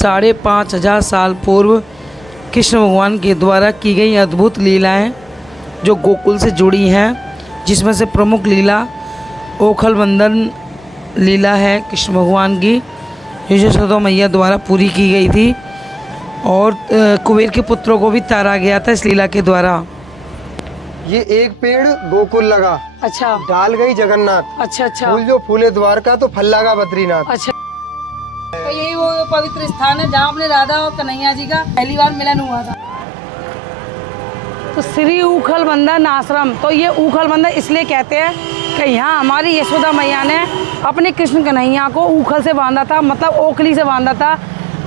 5,500 साल पूर्व कृष्ण भगवान के द्वारा की गई अद्भुत लीलाएं जो गोकुल से जुड़ी हैं, जिसमें से प्रमुख लीला ओखल बंधन लीला है कृष्ण भगवान की, जो यशोदा मैया द्वारा पूरी की गई थी और कुबेर के पुत्रों को भी तारा गया था इस लीला के द्वारा। ये एक पेड़ गोकुल लगा, अच्छा डाल गई जगन्नाथ। अच्छा अच्छा फूल जो फूले द्वारका, तो फल लगा बद्रीनाथ। अच्छा। तो यही वो पवित्र स्थान है जहाँ अपने राधा और कन्हैया जी का पहली बार मिलन हुआ था। तो श्री ऊखल बंधन आश्रम, तो ये ऊखल बंधन इसलिए कहते हैं कि यहाँ हमारी यशोदा मैया ने अपने कृष्ण कन्हैया को ऊखल से बांधा था, मतलब ओखली से बांधा था।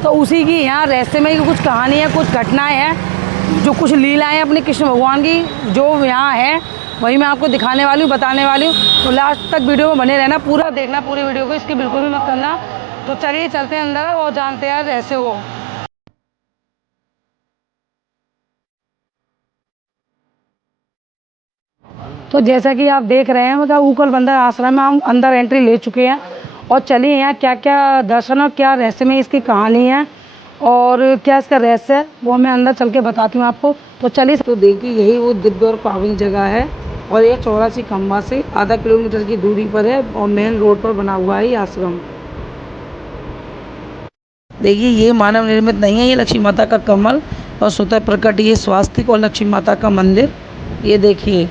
तो उसी की यहाँ रहस्य में कुछ कहानी है, कुछ घटनाएं हैं, जो कुछ लीलाएं अपने कृष्ण भगवान की जो यहाँ है, वही मैं आपको दिखाने वाली हूँ, बताने वाली हूँ। तो लास्ट तक वीडियो में बने रहना, पूरा देखना पूरी वीडियो को, इसकी बिल्कुल भी मत करना। तो चलिए चलते हैं अंदर और जानते हैं रहस्य वो। तो जैसा कि आप देख रहे हैं, मतलब ऊखल बंधन आश्रम में हम अंदर एंट्री ले चुके हैं और चलिए यहाँ क्या क्या दर्शन और क्या रहस्य में इसकी कहानी है और क्या इसका रहस्य है वो मैं अंदर चल के बताती हूँ आपको। तो चलिए, तो देखिए यही वो दिव्य और पावन जगह है और ये 84 खंबा से आधा किलोमीटर की दूरी पर है और मेन रोड पर बना हुआ है ये आश्रम। देखिए ये मानव निर्मित नहीं है, ये लक्ष्मी माता का कमल और स्वतः प्रकट ये स्वास्तिक और लक्ष्मी माता का मंदिर। ये देखिए,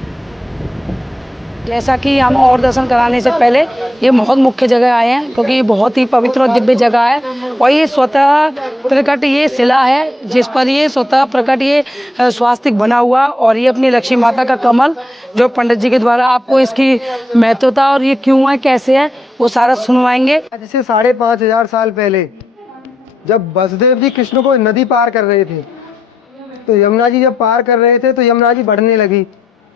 जैसा कि हम और दर्शन कराने से पहले ये बहुत मुख्य जगह आए हैं क्योंकि ये बहुत ही पवित्र और दिव्य जगह है और ये स्वतः प्रकट ये शिला है जिस पर ये स्वतः प्रकट ये स्वास्तिक बना हुआ और ये अपनी लक्ष्मी माता का कमल, जो पंडित जी के द्वारा आपको इसकी महत्वता और ये क्यों है कैसे है वो सारा सुनवाएंगे। आज से 5,500 साल पहले जब वसुदेव जी कृष्ण को नदी पार कर रहे थे, तो यमुना जी जब पार कर रहे थे तो यमुना जी बढ़ने लगी,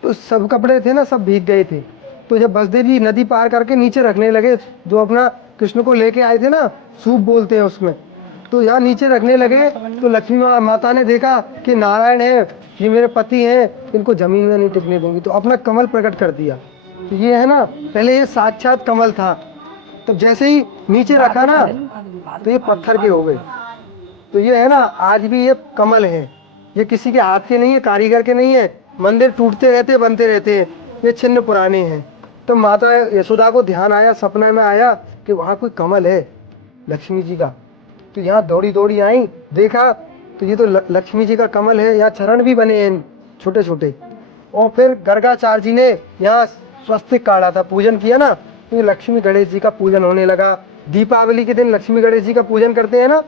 तो सब कपड़े थे ना सब भीग गए थे। तो जब वसुदेव जी नदी पार करके नीचे रखने लगे, जो अपना कृष्ण को लेके आए थे ना, सूप बोलते हैं उसमें, तो यहाँ नीचे रखने लगे तो लक्ष्मी माता ने देखा कि नारायण है, ये मेरे पति हैं, इनको जमीन में नहीं टिकने दूंगी, तो अपना कमल प्रकट कर दिया। तो ये है ना, पहले ये साक्षात कमल था, तब जैसे ही नीचे रखा ना तो ये पत्थर के हो गए। तो ये है ना, आज भी ये कमल है, ये किसी के हाथ के नहीं है, कारीगर के नहीं है। मंदिर टूटते रहते बनते रहते हैं, ये छिन्न पुराने हैं। तो माता यशोदा को ध्यान आया, सपना में आया कि वहाँ कोई कमल है लक्ष्मी जी का। तो यहाँ दौड़ी दौड़ी आई, देखा तो ये तो लक्ष्मी जी का कमल है, यहाँ चरण भी बने हैं छोटे छोटे। और फिर गर्गाचार्य जी ने यहाँ स्वस्तिक काढ़ा था, पूजन किया ना, तो लक्ष्मी गणेश जी का पूजन होने लगा। दीपावली के दिन लक्ष्मी गणेश जी का पूजन करते हैं ना,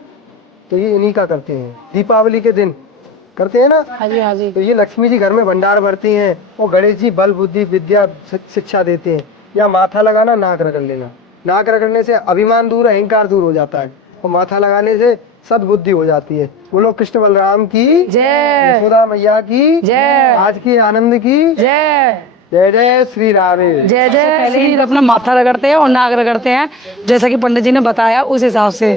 तो ये इन्हीं का करते हैं, दीपावली के दिन करते हैं ना। हाँ जी हाँ जी। तो ये लक्ष्मी जी घर में भंडार भरती हैं और गणेश जी बल बुद्धि विद्या शिक्षा देते हैं। या माथा लगाना, नाक रगड़ लेना, नाक रगड़ने से अभिमान दूर, अहंकार दूर हो जाता है और माथा लगाने से सद्बुद्धि हो जाती है। बोलो कृष्ण बलराम की जय, यशोदा मैया की जय, आज की आनंद की जय, जय जय श्री राधे। जय जय। पहले ही अपना माथा रगड़ते हैं और नाक रगड़ते हैं जैसा कि पंडित जी ने बताया उस हिसाब से।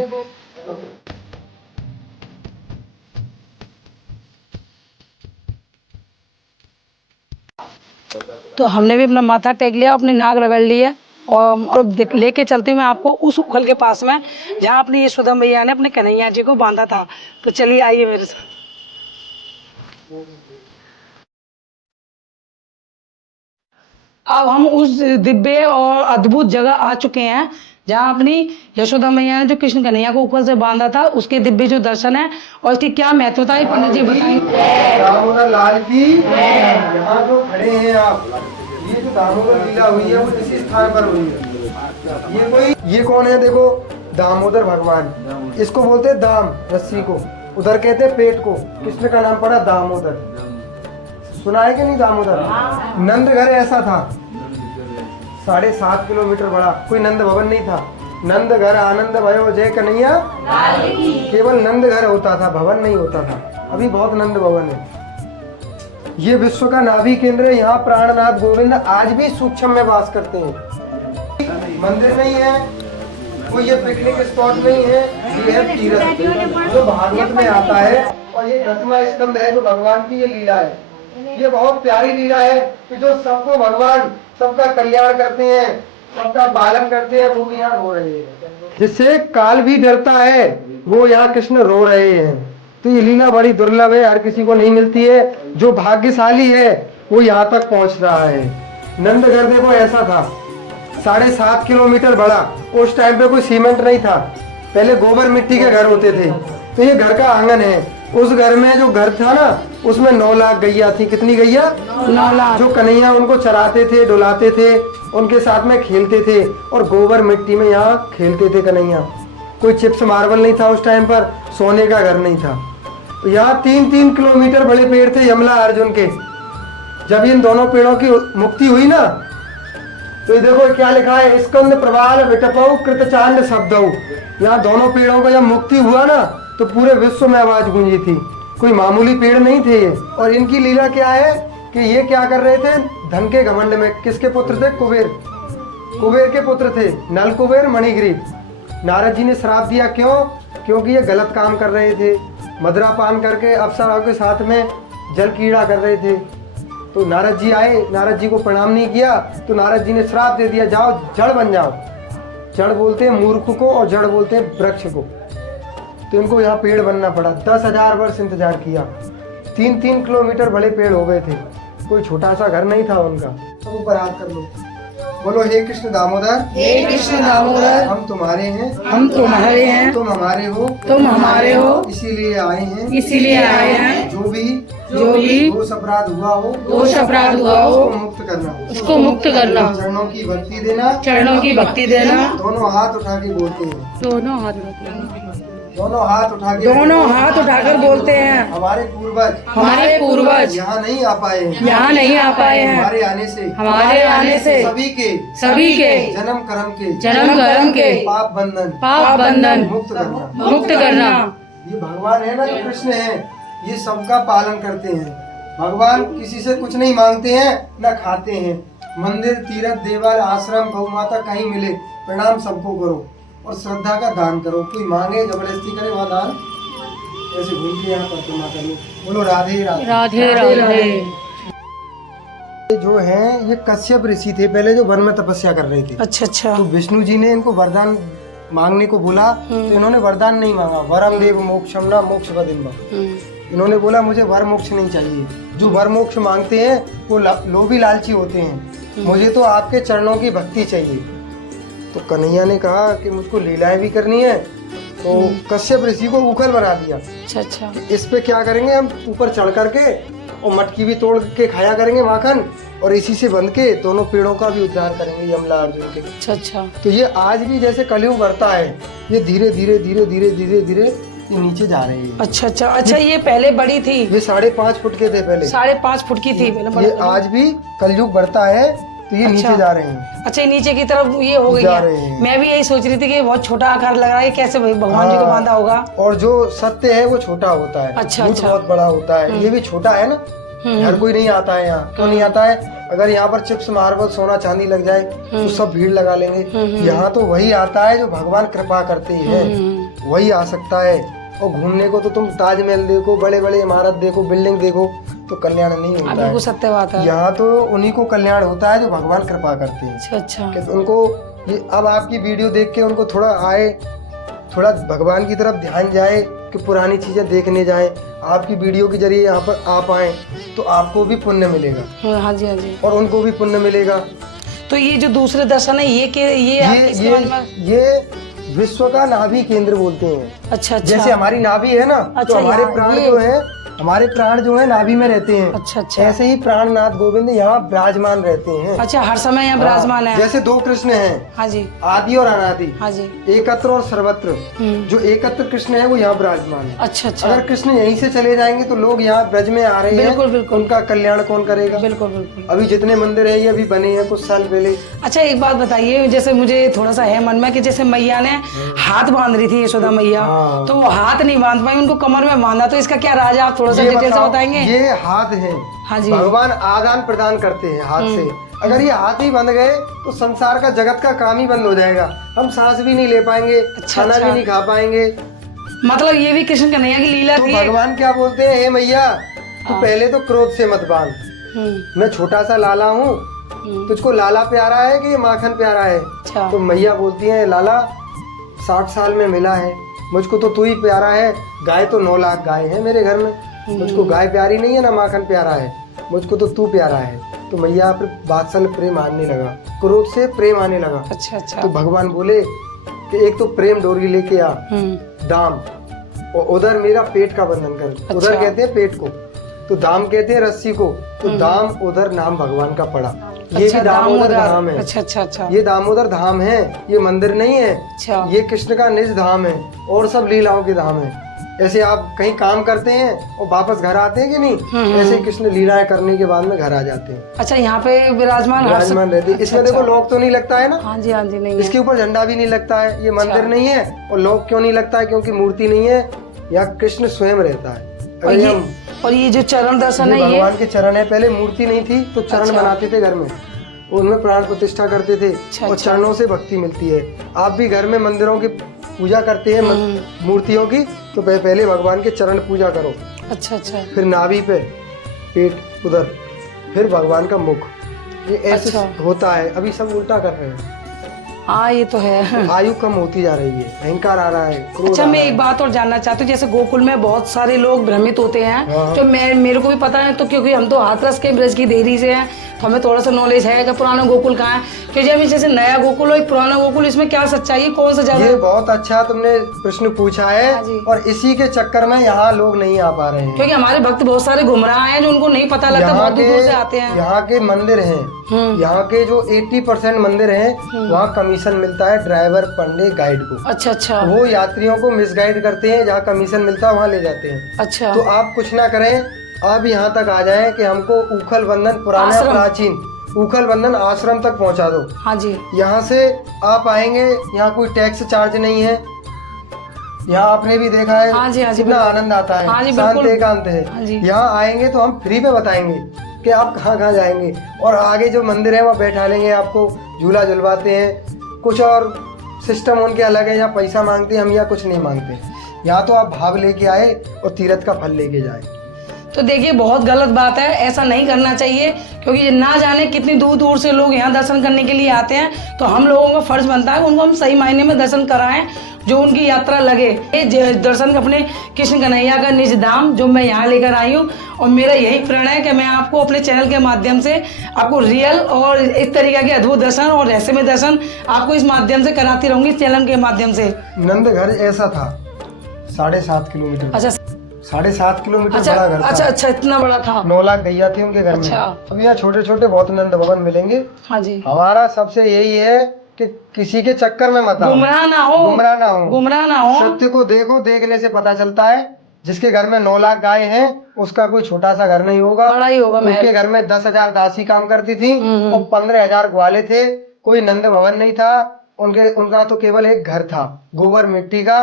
तो हमने भी अपना माथा टेक लिया, अपनी नाक रगड़ ली है और लेके चलती हूँ मैं आपको उस उखल के पास में जहाँ अपनी यशोदा मैया ने अपने कन्हैया जी को बांधा था। तो चलिए आइए मेरे साथ। अब हम उस दिव्य और अद्भुत जगह आ चुके हैं जहाँ अपनी यशोदा मैया ने जो कृष्ण कन्हैया को ऊपर से बांधा था, उसके दिव्य जो दर्शन है और इसकी क्या महत्वता है पंडित जी बताएंगे। दामोदर लाल की यहाँ जो खड़े हैं आप, ये जो दामोदर लीला हुई है वो इसी स्थान पर हुई है। ये कौन है? देखो, दामोदर भगवान, इसको बोलते हैं दाम, रस्सी को, उधर कहते हैं पेट को। कृष्ण का नाम पड़ा दामोदर, सुना है कि नहीं? दामोदर नंद घर ऐसा था, 7.5 किलोमीटर बड़ा, कोई नंद भवन नहीं था। नंद घर आनंद भयो जय कन्हैया, केवल नंद घर होता था, भवन नहीं होता था। अभी बहुत नंद भवन है। ये विश्व का नाभि केंद्र है, यहाँ प्राणनाथ गोविंद आज भी सूक्ष्म में वास करते हैं। मंदिर नहीं है, कोई ये पिकनिक स्पॉट नहीं है, ये है तीर्थ जो भागवत में आता है। और ये 10वां स्कंद है जो भगवान की ये लीला है। ये बहुत प्यारी लीला है कि जो सबको भगवान सबका कल्याण करते हैं, सबका पालन करते हैं, वो भी यहाँ हो रहे हैं, जिससे काल भी डरता है। वो यहाँ कृष्ण रो रहे हैं। तो ये लीला बड़ी दुर्लभ है, हर किसी को नहीं मिलती है। जो भाग्यशाली है वो यहाँ तक पहुँच रहा है। नंदगढ़ देखो ऐसा था, 7.5 किलोमीटर बड़ा। उस टाइम पे कोई सीमेंट नहीं था, पहले गोबर मिट्टी के घर होते थे। तो ये घर का आंगन है। उस घर में जो घर था ना, उसमें 9 लाख गैया थी। कितनी गैया? 9 लाख। जो कन्हैया उनको चराते थे, डुलाते थे, उनके साथ में खेलते थे और गोबर मिट्टी में यहाँ खेलते थे कन्हैया। कोई चिप्स मार्बल नहीं था उस टाइम पर, सोने का घर नहीं था। तो यहाँ 3-3 किलोमीटर बड़े पेड़ थे यमला अर्जुन के। जब इन दोनों पेड़ों की मुक्ति हुई ना, तो ये देखो क्या लिखा है, स्कंद प्रवाल विटपौ कृतचांद शब्दौ। यहाँ दोनों पेड़ों का जब मुक्ति हुआ ना, तो पूरे विश्व में आवाज गूंजी थी। कोई मामूली पेड़ नहीं थे ये। और इनकी लीला क्या है कि ये क्या कर रहे थे, धन के घमंड में। किसके पुत्र थे? कुबेर। कुबेर के पुत्र थे, नल कुबेर मणिग्रीव। नारद जी ने श्राप दिया, क्यों? क्योंकि ये गलत काम कर रहे थे। मदिरा पान करके अप्सराओं के साथ में जल कीड़ा कर रहे थे। तो नारद जी आए, नारद जी को प्रणाम नहीं किया, तो नारद जी ने श्राप दे दिया, जाओ जड़ बन जाओ। जड़ बोलते हैं मूर्ख को और जड़ बोलते हैं वृक्ष को। तो इनको यहाँ पेड़ बनना पड़ा। 10,000 वर्ष इंतजार किया। 3-3 किलोमीटर बड़े पेड़ हो गए थे। कोई छोटा सा घर नहीं था उनका। सब ऊपर हाथ कर लो, बोलो हे कृष्ण दामोदर, हे कृष्ण दामोदर, हम तुम्हारे हैं, हम तुम्हारे हैं, तुम हमारे हो, तुम हमारे हो, इसीलिए आए हैं, इसीलिए आए हैं। जो भी दोष अपराध हुआ हो, दोष अपराध हुआ हो, उसको मुक्त करना, उसको मुक्त करना, चरणों की भक्ति देना, चरणों की भक्ति देना। दोनों हाथ उठा के बोलते हैं, दोनों हाथ उठाकर, दोनों हाथ उठा के, दोनों हाथ उठाकर बोलते हैं, हमारे पूर्वज, हमारे पूर्वज यहाँ नहीं आ पाए हैं, यहाँ नहीं आ पाए हैं। हमारे आने से, हमारे आने से सभी के जन्म कर्म के पाप बंधन मुक्त करना। ये भगवान है ना, जो कृष्ण है, ये सबका पालन करते हैं। भगवान किसी से कुछ नहीं मांगते हैं, न खाते हैं। मंदिर, तीर्थ, देवाल, आश्रम, गौ माता कहीं मिले, प्रणाम सबको करो और श्रद्धा का दान करो। कोई मांगे जबरदस्ती करे वहाँ दान ऐसे घूम के यहाँ पर माता लो। बोलो राधे राधे। राधे राधे। ये जो है ये कश्यप ऋषि थे, पहले जो वन में तपस्या कर रहे थे। अच्छा अच्छा। तो विष्णु जी ने इनको वरदान मांगने को बोला, तो इन्होंने वरदान नहीं मांगा। वरम देव मोक्षम न मोक्ष बदिम्बा। इन्होंने बोला मुझे वर मोक्ष नहीं चाहिए। जो वर मोक्ष मांगते हैं वो लोभी लालची होते हैं, मुझे तो आपके चरणों की भक्ति चाहिए। तो कन्हैया ने कहा कि मुझको लीलाएं भी करनी है, तो कश्यप ऋषि को उखल बना दिया। अच्छा अच्छा। इस पे क्या करेंगे, हम ऊपर चढ़ करके और मटकी भी तोड़ के खाया करेंगे माखन, और इसी से बंध के दोनों पेड़ों का भी उद्धार करेंगे यमला अर्जुन के। अच्छा अच्छा। तो ये आज भी जैसे कलयुग बढ़ता है, ये धीरे धीरे धीरे धीरे धीरे धीरे ये नीचे जा रहे हैं। अच्छा अच्छा। अच्छा, ये पहले बड़ी थी, ये 5.5 फुट के थे पहले, 5.5 फुट की थी पहले। ये आज भी कलयुग बढ़ता है तो ये नीचे जा रहे हैं। अच्छा, नीचे की तरफ ये हो गई जा है। रहे हैं। मैं भी यही सोच रही थी कि बहुत छोटा आकार लग रहा है, कैसे भगवान जी को बांधा होगा। और जो सत्य है वो छोटा होता है, अच्छा झूठ अच्छा। बहुत बड़ा होता है। ये भी छोटा है ना, हर कोई नहीं आता है यहाँ। क्यों नहीं आता है? अगर यहाँ पर चिप्स मार्बल सोना चांदी लग जाए तो सब भीड़ लगा लेंगे। यहाँ तो वही आता है जो भगवान कृपा करते हैं, वही आ सकता है। और घूमने को तो तुम ताजमहल देखो, बड़े बड़े इमारत देखो, बिल्डिंग देखो, तो कल्याण नहीं होता है। बिल्कुल सत्य बात है। यहाँ तो उन्हीं को कल्याण होता है जो भगवान कृपा करते हैं। अच्छा अच्छा। कि उनको ये अब आपकी वीडियो देख के उनको थोड़ा आए, थोड़ा भगवान की तरफ ध्यान जाए, कि पुरानी चीजें देखने जाए। आपकी वीडियो के जरिए यहाँ पर आ पाए तो आपको भी पुण्य मिलेगा। हाँ जी हाँ जी। और उनको भी पुण्य मिलेगा। तो ये जो दूसरे दर्शन है, ये विश्व का नाभि केंद्र बोलते हैं। अच्छा अच्छा। जैसे हमारी नाभि है ना, अच्छा, तो हमारे प्राण जो है नाभि में रहते हैं। अच्छा अच्छा। ऐसे ही प्राणनाथ गोविंद यहाँ विराजमान रहते हैं। अच्छा, हर समय यहाँ विराजमान है। जैसे 2 कृष्ण हैं, हाँ जी, आदि और अनादि, हाँ जी, एकत्र और सर्वत्र। जो एकत्र कृष्ण है वो यहाँ विराजमान है। अच्छा अच्छा। अगर कृष्ण यहीं से चले जाएंगे तो लोग यहाँ ब्रज में आ रहे हैं, बिल्कुल बिल्कुल। उनका कल्याण कौन करेगा? बिल्कुल बिल्कुल। अभी जितने मंदिर है ये अभी बने हैं कुछ साल पहले। अच्छा, एक बात बताइए, जैसे मुझे थोड़ा सा है मन में कि जैसे मैया ने हाथ बांध रही थी यशोदा मैया, तो वो हाथ नहीं बांध पाई, उनको कमर में बांधा, तो इसका क्या राज है? आप थोड़ा सा डिटेल से बताएंगे। ये हाथ है, हाँ जी, भगवान आदान प्रदान करते हैं हाथ से। अगर ये हाथ ही बंद गए तो संसार का जगत का काम ही बंद हो जाएगा। हम सांस भी नहीं ले पाएंगे, खाना भी नहीं खा पाएंगे। मतलब ये भी कृष्ण कन्हैया की लीला तो थी। भगवान क्या बोलते हैं, हे मैया तू पहले तो क्रोध से मत बांध, मैं छोटा सा लाला हूँ, तुझको लाला प्यारा है कि माखन प्यारा है? अच्छा। तो मैया बोलती है लाला 60 साल में मिला है, मुझको तो तू ही प्यारा है। गाय तो 9 लाख गाय है मेरे घर में, मुझको गाय प्यारी नहीं है ना माखन प्यारा है, मुझको तो तू प्यारा है। तो मैया पर बादशाह प्रेम आने लगा, क्रोध से प्रेम आने लगा। अच्छा अच्छा। तो भगवान बोले कि एक तो प्रेम डोरी लेके आ, दाम, और उधर मेरा पेट का बंधन कर। उधर कहते हैं पेट को, तो दाम कहते हैं रस्सी को। तो दाम उधर नाम भगवान का पड़ा, ये भी दामोदर धाम है। अच्छा अच्छा अच्छा। ये दामोदर धाम है, ये मंदिर नहीं है। अच्छा। ये कृष्ण का निज धाम है और सब लीलाओं के धाम है। ऐसे आप कहीं काम करते हैं और वापस घर आते हैं कि नहीं, ऐसे कृष्ण लीलाएं करने के बाद में घर आ जाते हैं। अच्छा, यहाँ पे विराजमान रहते हैं। इसमें देखो लॉक तो नहीं लगता है ना। हाँ जी हाँ जी। नहीं इसके ऊपर झंडा भी नहीं लगता है, ये मंदिर नहीं है। और लॉक क्यों नहीं लगता है? क्योंकि मूर्ति नहीं है, यहाँ कृष्ण स्वयं रहता है। और ये जो चरण दर्शन है, ये भगवान के चरण है। पहले मूर्ति नहीं थी तो चरण बनाते थे घर में, उनमें प्राण प्रतिष्ठा करते थे। और चरणों से भक्ति मिलती है। आप भी घर में मंदिरों की पूजा करते हैं मूर्तियों की, तो पहले भगवान के चरण पूजा करो। अच्छा अच्छा। फिर नाभि पे, पेट उधर, फिर भगवान का मुख। ये ऐसे होता है। अभी सब उल्टा कर रहे हैं। हाँ ये तो है। आयु कम होती जा रही है, अहंकार आ रहा है, क्रोध। अच्छा, मैं एक बात और जानना चाहती हूँ, जैसे गोकुल में बहुत सारे लोग भ्रमित होते हैं, जो मेरे को भी पता है, तो क्योंकि हम तो हाथरस के ब्रज की देरी से हैं, तो हमें थोड़ा सा नॉलेज है कि पुराना गोकुल कहाँ है। क्योंकि अभी जैसे नया गोकुल और एक पुराना गोकुल, इसमें क्या सच्चाई है, कौन सा ज्यादा? ये बहुत अच्छा तुमने प्रश्न पूछा है, और इसी के चक्कर में यहाँ लोग नहीं आ पा रहे हैं। क्योंकि हमारे भक्त बहुत सारे गुमराह हैं, जो उनको नहीं पता लगता, बहुत दूर से आते हैं। यहाँ के मंदिर हैं, यहाँ के जो 80% मंदिर हैं, वहाँ कमीशन मिलता है ड्राइवर, पंडित, गाइड को। अच्छा अच्छा। वो यात्रियों को मिसगाइड करते हैं, जहाँ कमीशन मिलता है वहाँ ले जाते हैं। अच्छा। तो आप कुछ ना करें, आप यहाँ तक आ जाएं कि हमको उखल बंधन, पुराना प्राचीन उखल बंधन आश्रम तक पहुँचा दो। हाँ जी। यहाँ से आप आएंगे, यहाँ कोई टैक्स चार्ज नहीं है। यहाँ आपने भी देखा है। हाँ जी, हाँ जी, कितना आनंद आता है। हाँ जी, शांत एकांत है। हाँ जी। यहाँ आएंगे तो हम फ्री में बताएंगे कि आप कहाँ कहाँ जाएंगे, और आगे जो मंदिर है वहाँ बैठा लेंगे, आपको झूला झुलवाते हैं। कुछ और सिस्टम उनके अलग है, यहाँ पैसा मांगते हैं, हम यहाँ कुछ नहीं मांगते। यहाँ तो आप भाव लेके आए और तीर्थ का फल लेके जाए। तो देखिए, बहुत गलत बात है, ऐसा नहीं करना चाहिए, क्योंकि ना जाने कितनी दूर दूर से लोग यहाँ दर्शन करने के लिए आते हैं। तो हम लोगों का फर्ज बनता है उनको हम सही मायने में दर्शन कराएं, जो उनकी यात्रा लगे। ये दर्शन अपने कृष्ण कन्हैया का निज धाम जो मैं यहाँ लेकर आई हूँ, और मेरा यही प्रण है कि मैं आपको अपने चैनल के माध्यम से आपको रियल और इस तरीके के अद्भुत दर्शन और रहस्यमय दर्शन आपको इस माध्यम से कराती रहूंगी, चैनल के माध्यम से। नंद घर ऐसा था, 7.5 किलोमीटर। अच्छा, 7.5 किलोमीटर बड़ा घर था। अच्छा अच्छा, इतना बड़ा था। 9 लाख गैया थी उनके घर में। अब यहाँ छोटे छोटे बहुत नंद भवन मिलेंगे। हाँ जी। हमारा सबसे यही है कि किसी के चक्कर में मत आओ, गुमराह ना हो, गुमराह ना हो, गुमराह ना हो। सत्य को देखो, देखने से पता चलता है। जिसके घर में 9 लाख गाय हैं, उसका कोई छोटा सा घर नहीं होगा, बड़ा ही होगा। उनके घर में 10,000 दासी काम करती थी और 15,000 ग्वाले थे। कोई नंद भवन नहीं था उनका तो केवल एक घर था, गोबर मिट्टी का।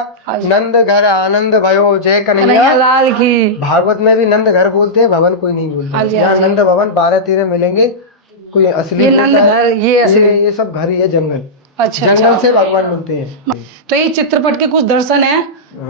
नंद घर आनंद भयो जय कन्हैया लाल की। भागवत में भी नंद घर बोलते हैं, भवन कोई नहीं बोलते। यहाँ नंद भवन 12-13 मिलेंगे। कोई असली ये नंद घर, ये सब घर ही है, जंगल। अच्छा, जंगल से भगवान मिलते हैं। तो ये चित्रपट के कुछ दर्शन है,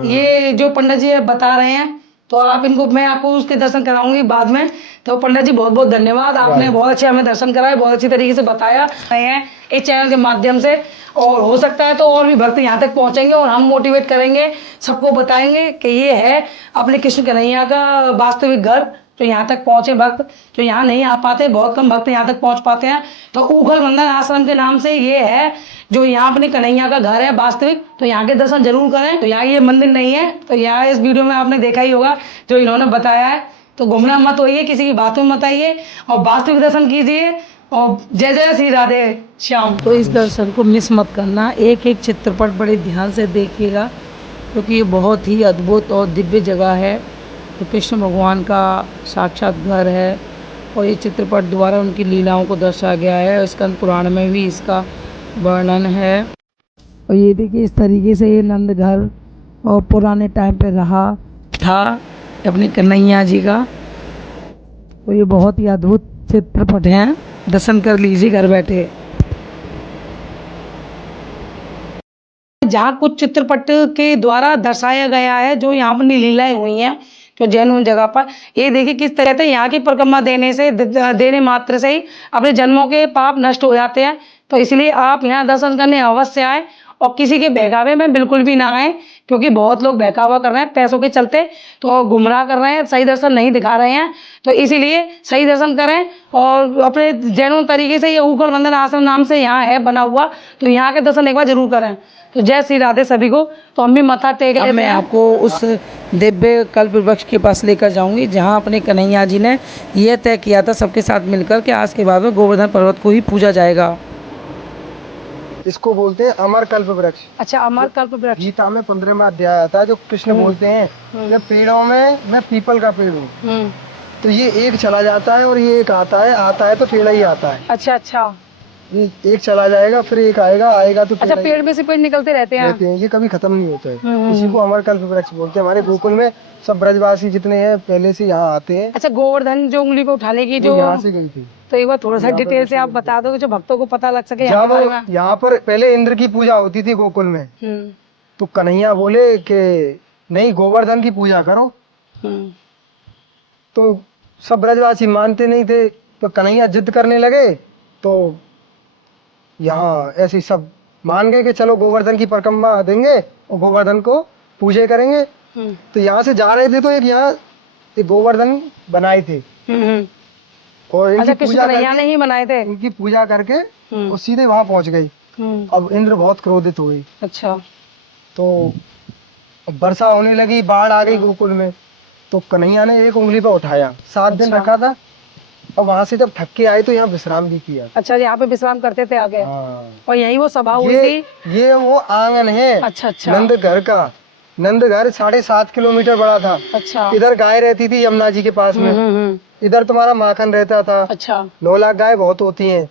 ये जो पंडित जी बता रहे हैं, तो आप इनको, मैं आपको उसके दर्शन कराऊंगी बाद में। तो पंडित जी बहुत बहुत धन्यवाद, आपने बहुत अच्छे हमें दर्शन कराए, बहुत अच्छी तरीके से बताया है इस चैनल के माध्यम से। और हो सकता है तो और भी भक्त यहाँ तक पहुँचेंगे और हम मोटिवेट करेंगे, सबको बताएंगे कि ये है अपने कृष्ण कन्हैया का वास्तविक घर। तो यहाँ तक पहुँचे भक्त, जो यहाँ नहीं आ पाते, बहुत कम भक्त यहाँ तक पहुँच पाते हैं। तो उखल बंधन आश्रम के नाम से ये है, जो यहाँ अपने कन्हैया का घर है वास्तविक। तो यहाँ के दर्शन जरूर करें। तो यहाँ ये मंदिर नहीं है, तो यहाँ इस वीडियो में आपने देखा ही होगा जो इन्होंने बताया है। तो गुमराह मत होइए, किसी की बातों में मत आइए और वास्तविक दर्शन कीजिए। और जय जय श्री राधे श्याम। तो इस दर्शन को मिस मत करना, एक एक चित्रपट बड़े ध्यान से देखिएगा, क्योंकि ये बहुत ही अद्भुत और दिव्य जगह है। तो कृष्ण भगवान का साक्षात घर है, और ये चित्रपट द्वारा उनकी लीलाओं को दर्शाया गया है। स्कंद पुराण में भी इसका वर्णन है। और ये देखिए, इस तरीके से ये नंद घर और पुराने टाइम पे रहा था अपने कन्हैया जी का। तो ये बहुत ही अद्भुत चित्रपट हैं, दर्शन कर लीजिए घर बैठे। जहाँ कुछ चित्रपट के द्वारा दर्शाया गया है, जो यहाँ पर लीलाएं हुई हैं, जो जैन उन जगह पर, ये देखिए किस तरह से यहाँ की परिक्रमा देने मात्र से ही अपने जन्मों के पाप नष्ट हो जाते हैं। तो इसलिए आप यहाँ दर्शन करने अवश्य आए और किसी के बहकावे में बिल्कुल भी ना आए, क्योंकि बहुत लोग बहकावा कर रहे हैं पैसों के चलते, तो गुमराह कर रहे हैं, सही दर्शन नहीं दिखा रहे हैं। तो इसीलिए सही दर्शन करें और अपने जैनों तरीके से, ये उखल बंदन आश्रम नाम से यहाँ है बना हुआ, तो यहाँ के दर्शन एक बार जरूर करें। तो जय श्री राधे सभी को। तो हम भी मत्था टेक लेते हैं। मैं आपको उस दिव्य कल्प वृक्ष के पास लेकर जाऊंगी जहाँ अपने कन्हैया जी ने यह तय किया था सबके साथ मिलकर कि आज के बाद में गोवर्धन पर्वत को ही पूजा जाएगा। इसको बोलते हैं अमर कल्प वृक्ष। अच्छा, अमर कल्प वृक्ष। गीता में 15वां अध्याय आता है, जो कृष्ण बोलते हैं जब पेड़ों में मैं पीपल का पेड़ हूँ, तो ये एक चला जाता है और ये एक आता है तो पेड़ ही आता है। अच्छा अच्छा, ये एक चला जाएगा फिर एक आएगा तो अच्छा, पेड़ में से पेड़ निकलते रहते हैं। ये कभी खत्म नहीं होता है। इसी को अमर कल्प वृक्ष बोलते हैं। हमारे गोकुल में सब ब्रजवासी जितने हैं पहले से यहाँ आते हैं। अच्छा, गोवर्धन जो उंगली को उठाने की जो यहाँ से गई थी, तो एक बार थोड़ा सा डिटेल से आप बता दो जो भक्तों को पता लग सके। यहाँ पर पहले इंद्र की पूजा होती थी गोकुल में, तो कन्हैया बोले कि नहीं, गोवर्धन की पूजा करो। तो सब ब्रजवासी मानते नहीं थे, तो कन्हैया जिद करने लगे, तो यहाँ ऐसे सब मान गए कि चलो गोवर्धन की परिक्रमा देंगे और गोवर्धन को पूजा करेंगे। तो यहाँ से जा रहे थे तो एक यहाँ एक गोवर्धन बनाए थे और इनकी पूजा कन्हैया ही बनाए थे। इनकी पूजा करके वो सीधे वहां पहुंच गई। अब इंद्र बहुत क्रोधित हुए। अच्छा, तो वर्षा होने लगी, बाढ़ आ गई गोकुल में, तो कन्हैया ने एक उंगली पर उठाया, 7 दिन रखा था, और वहां से जब थक के आए तो यहाँ विश्राम भी किया। अच्छा, यहाँ पे विश्राम करते थे आगे। हाँ। और यही वो सभा हुई थी। ये वो आंगन है। अच्छा अच्छा, नंद घर का। नंद घर 7.5 किलोमीटर बड़ा था। अच्छा, इधर गाय रहती थी यमुना जी के पास में, इधर तुम्हारा माखन रहता था। अच्छा, 9 लाख गाय बहुत होती हैं।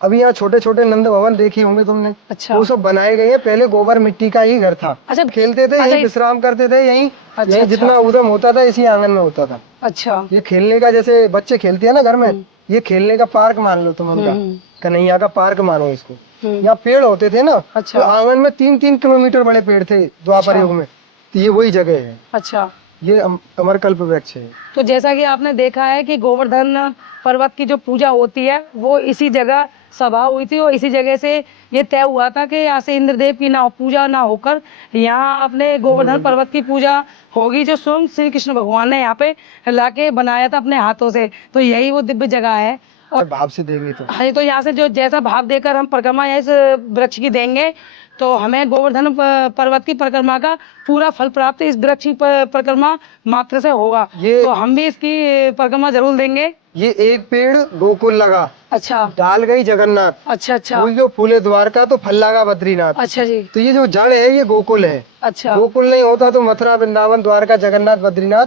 अभी यहाँ छोटे छोटे नंद भवन देखे होंगे तुमने। अच्छा, वो सब बनाए गए हैं। पहले गोबर मिट्टी का ही घर था। अच्छा, खेलते थे यहीं, विश्राम करते थे यहीं। अच्छा, यहीं जितना उद्यम होता था इसी आंगन में होता था। अच्छा, ये खेलने का, जैसे बच्चे खेलते हैं ना घर में, ये खेलने का पार्क मान लो तुम उनका, कन्हैया का पार्क मानो इसको। यहाँ पेड़ होते थे ना, अच्छा, तो आंगन में 3-3 किलोमीटर बड़े पेड़ थे द्वापर युग में, तो ये वही जगह है। अच्छा, ये अमरकल्प वृक्ष है। तो जैसा कि आपने देखा है कि गोवर्धन पर्वत की जो पूजा होती है वो इसी जगह सभा हुई थी और इसी जगह से ये तय हुआ था कि यहाँ से इंद्रदेव की ना पूजा ना होकर यहाँ अपने गोवर्धन पर्वत की पूजा होगी, जो स्वयं श्री कृष्ण भगवान ने यहाँ पे लाके बनाया था अपने हाथों से। तो यही वो दिव्य जगह है। और भाव से देंगे तो हाँ, तो यहाँ से जो जैसा भाव देकर हम परिक्रमा इस वृक्ष की देंगे तो हमें गोवर्धन पर्वत की परिक्रमा का पूरा फल प्राप्त इस वृक्ष की परिक्रमा मात्र से होगा। तो हम भी इसकी परिक्रमा जरूर देंगे। ये एक पेड़ गोकुल लगा, अच्छा, डाल गई जगन्नाथ, अच्छा अच्छा, फूल जो फूले द्वारका, तो फल लगा बद्रीनाथ। अच्छा जी, तो ये जो जड़ है ये गोकुल है। अच्छा, गोकुल नहीं होता तो मथुरा, वृंदावन, द्वारका, जगन्नाथ, बद्रीनाथ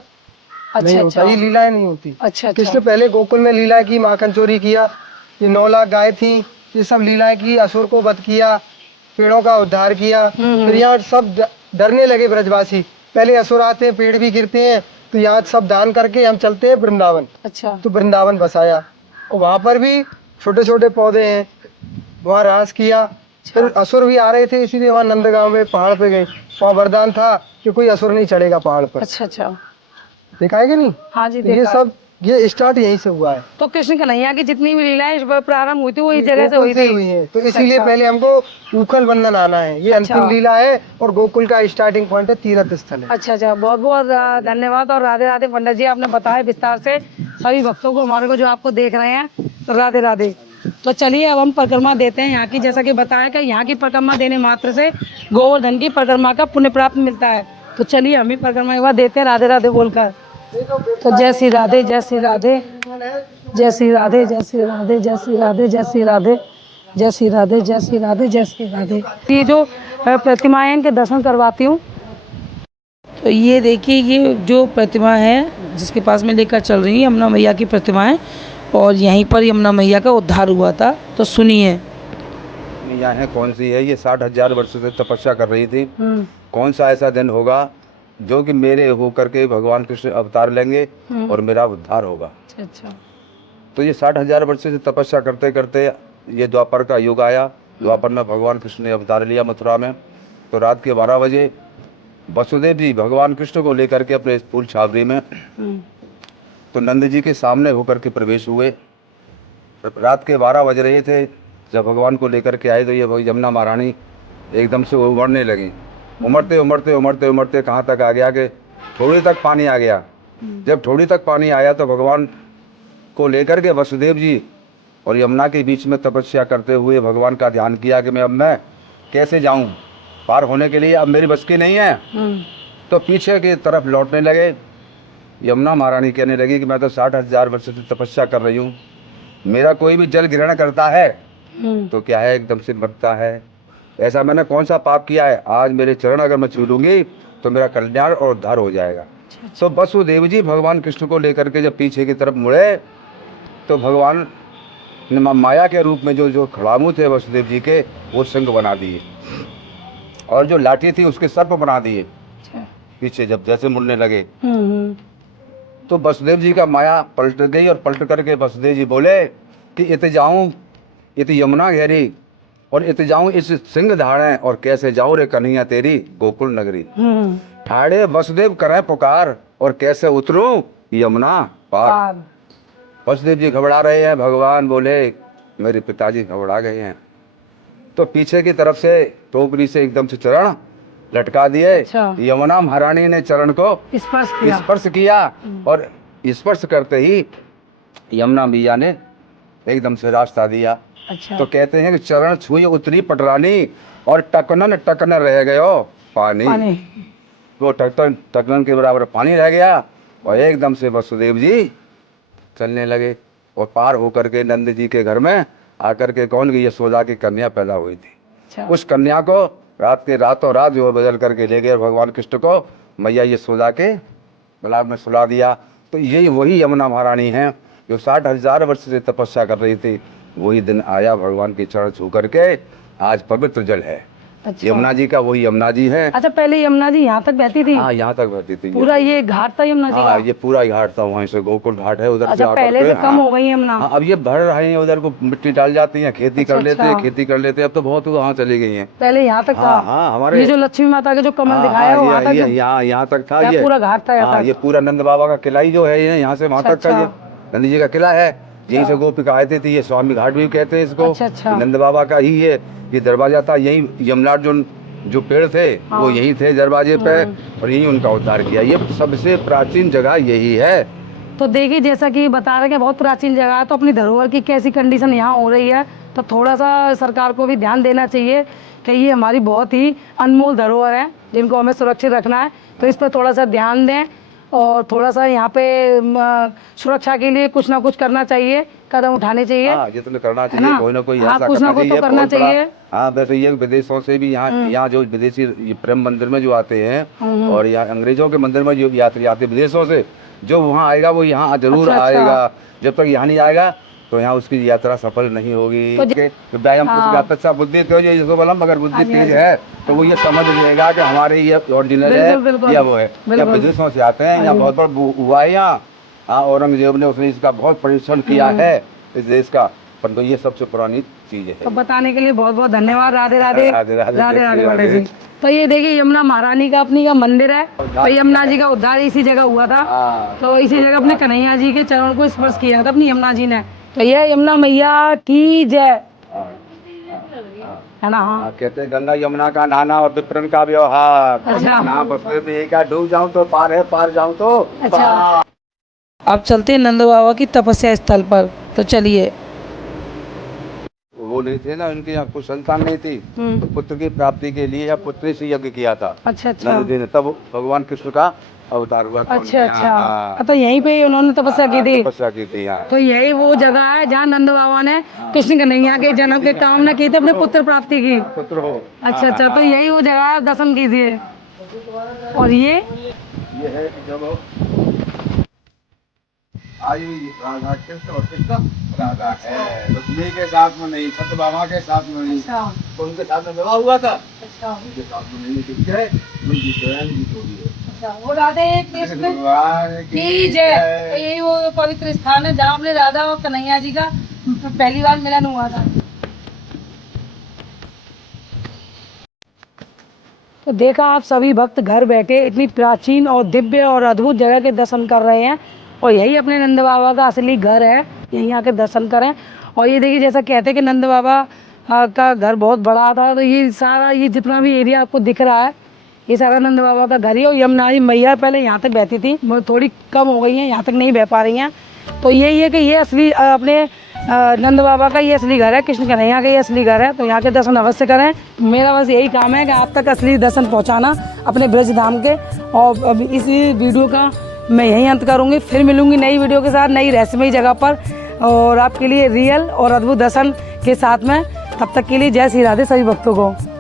नहीं अच्छा होता। अच्छा, ये लीलाएं नहीं होती। अच्छा कृष्ण पहले गोकुल में लीला की, माखन चोरी किया, ये 9 लाख गाय थी, ये सब लीलाएं की, असुर को वध किया, पेड़ों का उद्धार किया। फिर यहाँ सब डरने लगे ब्रजवासी, पहले असुर आते हैं, पेड़ भी गिरते हैं, तो यहाँ सब दान करके हम चलते हैं वृंदावन। अच्छा, तो वृंदावन बसाया और वहाँ पर भी छोटे छोटे पौधे हैं, वहाँ रास किया। फिर असुर भी आ रहे थे, इसीलिए वहाँ नंदगांव में पहाड़ पे गए, वहाँ वरदान था कि कोई असुर नहीं चढ़ेगा पहाड़ पर। अच्छा अच्छा, देखा है कि नहीं? हाँ जी, तो ये देखा। सब ये स्टार्ट यहीं से हुआ है। तो कृष्ण कन्हैया की जितनी भी लीलाएं प्रारंभ हुई थी वो इस जगह से हुई थी। है, तो इसीलिए पहले हमको उखल बंधन आना है। ये अंतिम लीला है और गोकुल का स्टार्टिंग पॉइंट है, तीर्थ स्थल है। अच्छा अच्छा, बहुत बहुत धन्यवाद और राधे राधे पंडित जी, आपने बताया विस्तार से सभी भक्तों को, हमारे को जो आपको देख रहे हैं, तो राधे राधे। तो चलिए अब हम परिक्रमा देते हैं यहाँ की। जैसा कि बताया कि यहाँ की परिक्रमा देने मात्र से गोवर्धन की परिक्रमा का पुण्य प्राप्त मिलता है। तो चलिए हम ही परिक्रमा एक बार देते हैं राधे राधे बोलकर। तो जय श्री राधे, जय श्री राधे, जय श्री राधे, जय श्री राधे, जय श्री राधे, जय श्री राधे, जय श्री राधे, जय श्री राधे, जय श्री राधे। ये जो प्रतिमाएं इनके दर्शन करवाती हूँ। तो ये देखिए, ये जो प्रतिमा है जिसके पास में लेकर चल रही है, यमुना मैया की प्रतिमा है, और यहीं पर यमुना मैया का उद्धार हुआ था। तो सुनिए। मैया है कौन सी है? ये 60,000 वर्षों से तपस्या कर रही थी। कौन सा ऐसा दिन होगा जो कि मेरे होकर के भगवान कृष्ण अवतार लेंगे और मेरा उद्धार होगा। अच्छा, तो ये 60,000 वर्ष से तपस्या करते करते ये द्वापर का युग आया। द्वापर में भगवान कृष्ण ने अवतार लिया मथुरा में। तो रात के 12 बजे वसुदेव जी भगवान कृष्ण को लेकर के अपने फूल छावरी में तो नंद जी के सामने होकर के प्रवेश हुए। रात के 12 बज रहे थे जब भगवान को लेकर के आए, तो ये यमुना महारानी एकदम से उमड़ने लगी। उमड़ते उमड़ते उमड़ते उमड़ते कहाँ तक आ गया कि थोड़ी तक पानी आ गया। जब थोड़ी तक पानी आया तो भगवान को लेकर के वसुदेव जी और यमुना के बीच में तपस्या करते हुए भगवान का ध्यान किया कि मैं कैसे जाऊं पार होने के लिए, अब मेरी बस की नहीं है। तो पीछे की तरफ लौटने लगे। यमुना महारानी कहने लगी कि मैं तो 60,000 वर्ष से तपस्या कर रही हूँ, मेरा कोई भी जल ग्रहण करता है तो क्या है एकदम से मरता है। ऐसा मैंने कौन सा पाप किया है, आज मेरे चरण अगर मैं छू लूंगी तो मेरा कल्याण और उद्धार हो जाएगा। तो वसुदेव जी भगवान कृष्ण को लेकर के जब पीछे की तरफ मुड़े तो भगवान ने माया के रूप में जो खड़ामू थे वसुदेव जी के, वो सिंह बना दिए और जो लाठी थी उसके सर्प बना दिए। पीछे जब जैसे मुड़ने लगे तो वसुदेव जी का माया पलट गई और पलट करके वसुदेव जी बोले कि इत जाऊं इत यमुना गहरी और इत जाऊं इस सिंह धाड़े और कैसे जाऊं रे कन्हैया तेरी गोकुल नगरी। ठाड़े वसुदेव करे पुकार और कैसे उतरूं यमुना पार। वसुदेव जी घबरा रहे हैं, भगवान बोले मेरे पिताजी घबरा गए हैं। तो पीछे की तरफ से टोकरी से एकदम से चरण लटका दिए। अच्छा। यमुना महारानी ने चरण को स्पर्श किया और स्पर्श करते ही यमुना मैया ने एकदम से रास्ता दिया। अच्छा। तो कहते हैं कि चरण छुई उतरी पटरानी और टकनन टकन रह गयो पानी। वो टकनन के बराबर पानी रह गया और एकदम से वसुदेव जी चलने लगे और पार होकर के नंद जी के घर में आकर के कौन की यशोदा की कन्या पैदा हुई थी। अच्छा। उस कन्या को रातों रात जो बदल करके ले गए भगवान कृष्ण को मैया यशोदा के गला में सुला दिया। तो यही वही यमुना महारानी है जो 60,000 वर्ष से तपस्या कर रही थी। वही दिन आया भगवान के चरण छू करके आज पवित्र जल है। अच्छा। यमुना जी का वही यमुना जी है। अच्छा, पहले यमुना जी यहाँ तक बहती थी? हाँ, यहाँ तक बहती थी। पूरा ये घाट था यमुना जी का? हाँ, ये पूरा घाट था, वहीं से गोकुल घाट है उधर से अच्छा, आकर पहले से के, कम हो गई यमुना? हाँ, अब ये भर रहे हैं, उधर को मिट्टी डाल जाती है, खेती कर लेते हैं, खेती कर लेते हैं। अब तो बहुत वहाँ चली गई हैं। पहले यहाँ तक था? हाँ, हमारे ये जो लक्ष्मी माता के जो कमल दिखाया है वहाँ तक? यहाँ तक था ये पूरा घाट था यहाँ तक? ये पूरा नंद बाबा का किला ही जो है यहाँ से वहाँ तक का ये नंद जी का किला है। यहीं से गोपिका आए थे, ये स्वामी घाट भी कहते हैं इसको। अच्छा। नंद बाबा का ही है ये दरवाजा था। यही यमुनार्जुन जो पेड़ थे वो यही थे दरवाजे पे और यही उनका उद्धार किया। ये सबसे प्राचीन जगह यही है। तो देखिए, जैसा कि बता रहे हैं बहुत प्राचीन जगह है, तो अपनी धरोहर की कैसी कंडीशन यहाँ हो रही है, तो थोड़ा सा सरकार को भी ध्यान देना चाहिए कि ये हमारी बहुत ही अनमोल धरोहर है जिनको हमें सुरक्षित रखना है। तो इस पर थोड़ा सा ध्यान दें और थोड़ा सा यहाँ पे सुरक्षा के लिए कुछ ना कुछ करना चाहिए, कदम उठाने चाहिए। हाँ, ये तो करना चाहिए, कोई ना कोई ऐसा कुछ ना कुछ तो करना चाहिए। हाँ, वैसे ये विदेशों से भी यहाँ जो विदेशी प्रेम मंदिर में जो आते हैं और यहाँ अंग्रेजों के मंदिर में जो यात्री आते विदेशों से, जो वहाँ आएगा वो यहाँ जरूर आएगा। जब तक यहाँ नहीं आएगा तो यहाँ उसकी यात्रा सफल नहीं होगी। व्यायाम अच्छा बुद्धि तेज है जिसको बोला, मगर बुद्धि तेज है तो वो ये समझ लेगा कि हमारे ये ओरिजिनल है या वो है। या विदेशों से आते हैं, यहाँ बहुत बड़ा हुआ है यहाँ। हाँ, औरंगजेब ने उसने इसका बहुत परीक्षण किया है इस देश का, परंतु ये सबसे पुरानी चीज है। तो बताने के लिए बहुत बहुत धन्यवाद। राधे राधे। राधे राधे बड़े जी। तो ये देखिए यमुना महारानी का अपनी का मंदिर है। तो यमुना जी का उद्धार इसी जगह हुआ था। तो इसी जगह अपने कन्हैया जी के चरणों को स्पर्श किया था अपनी यमुना जी ने। तो ये यमुना मैया की जय है ना। हाँ, कहते हैं गंगा यमुना का नहाना और विप्रन का व्यवहार। अच्छा। ना बसते का डूब जाऊं तो पार है, पार जाऊं तो अच्छा। अब चलते हैं नंद बाबा की तपस्या स्थल पर। तो चलिए। वो नहीं थे ना, उनके यहाँ कुछ संतान नहीं थी, तो पुत्र की प्राप्ति के लिए या पुत्री से यज्ञ किया था। अच्छा। नंद जी ने, तब भगवान कृष्ण का अवतार हुआ। अच्छा। तो यहीं पे उन्होंने तपस्या की थी? तपस्या की थी यहाँ। तो यही वो जगह है जहाँ नंद बाबा ने कृष्ण कन्हैया के जन्म की कामना की थी, अपने पुत्र प्राप्ति की। पुत्र हो। अच्छा। तो यही वो जगह है, दर्शन कीजिए। और ये है जब आयु राधा कृष्ण और कृष्ण राधा है, रुक्मिणी के साथ में नहीं, सत्य बाबा के साथ में नहीं। तो उनके साथ में विवाह हुआ था। उनके साथ में नहीं ठीक है, उनकी स्वयं की जोड़ी है। वो राधे कृष्ण की जय। तो यही वो पवित्र स्थान है जहाँ अपने राधा और कन्हैया जी का पहली बार मिलन हुआ था। तो देखा आप सभी भक्त घर बैठे इतनी प्राचीन और दिव्य और अद्भुत जगह के दर्शन कर रहे हैं और यही अपने नंद बाबा का असली घर है, यहीं आके दर्शन करें। और ये देखिए, जैसा कहते हैं कि नंद बाबा का घर बहुत बड़ा था। तो ये सारा ये जितना भी एरिया आपको दिख रहा है ये सारा नंद बाबा का घर ही है। और यमुना जी मैया पहले यहाँ तक बहती थी, थोड़ी कम हो गई हैं, यहाँ तक नहीं बह पा रही हैं। तो यही है कि ये असली अपने नंद बाबा का ये असली घर है, कृष्ण कन्हैया का ये असली घर है। तो यहाँ के दर्शन अवश्य करें। मेरा बस यही काम है कि आप तक असली दर्शन पहुँचाना अपने ब्रज धाम के। और अब इस वीडियो का मैं यहीं अंत करूँगी, फिर मिलूँगी नई वीडियो के साथ नई रहस्यमयी जगह पर और आपके लिए रियल और अद्भुत दर्शन के साथ में। तब तक के लिए जय श्री राधे सभी भक्तों को।